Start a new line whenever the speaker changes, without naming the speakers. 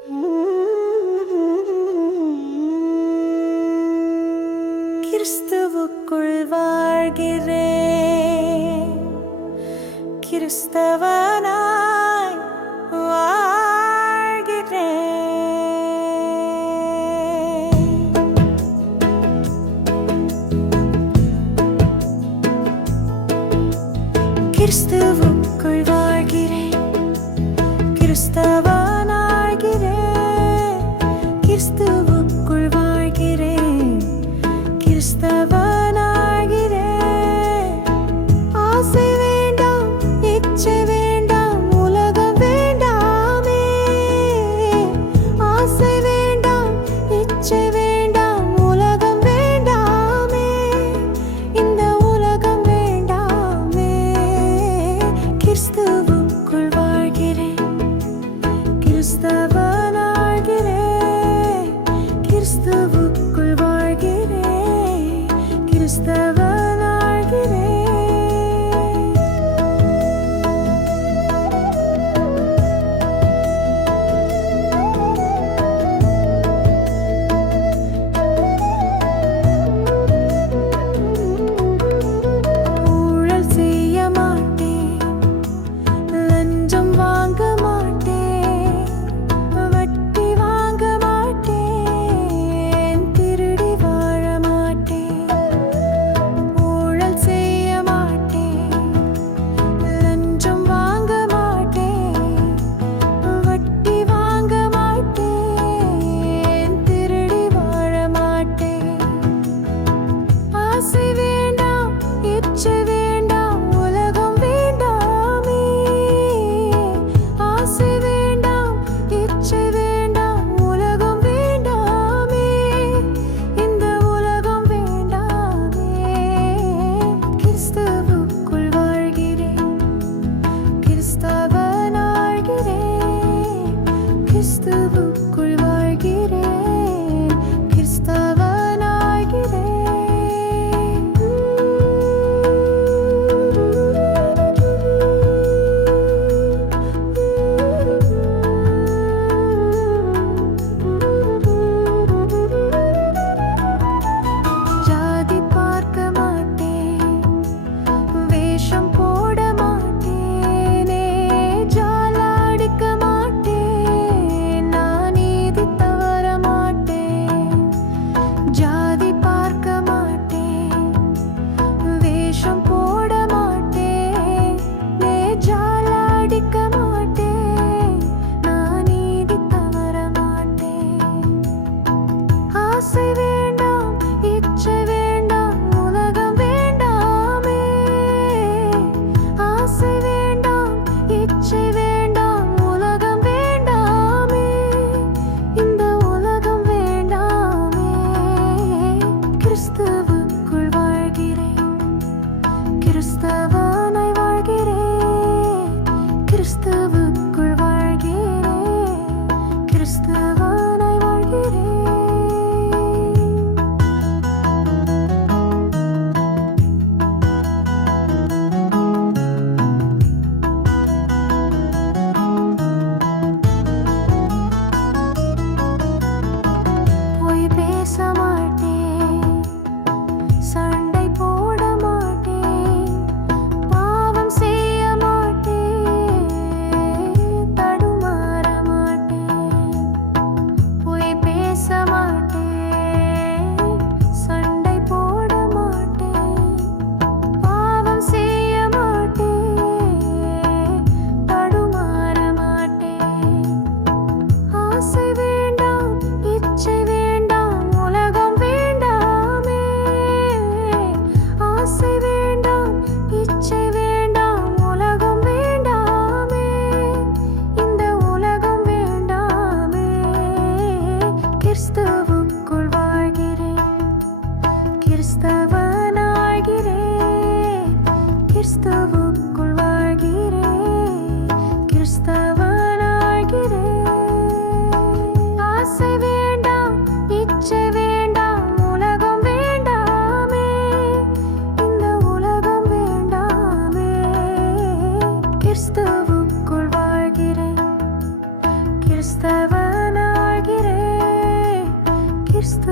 கிறிஸ்துவுக்குள் வாழ்கிறேன். கிறிஸ்தவனாய் வாழ்கிறேன். கிறிஸ்துவுக்குள் வாழ்கிறேன். கிறிஸ்தவ கிறிஸ்துவுக்குள் வாழ்கிறேன். கிறிஸ்தவனாகிறேன் ஆசை வேண்டாம் இச்சை வேண்டாம் உலகம் வேண்டாமே. ஆசை வேண்டாம் இச்சை வேண்டாம் உலகம் வேண்டாமே. இந்த உலகம் வேண்டாமே. கிறிஸ்துவுக்குள் வாழ்கிறேன். கிறிஸ்தவ கிறிஸ்தவனாகிறேன். ஆசை வேண்டாம் இச்சை வேண்டாம் உலகம் வேண்டாமே. இந்த உலகம் வேண்டாமே. கிறிஸ்தவுக்குள் வாழ்கிறேன். கிறிஸ்தவனாகிறேன். கிறிஸ்த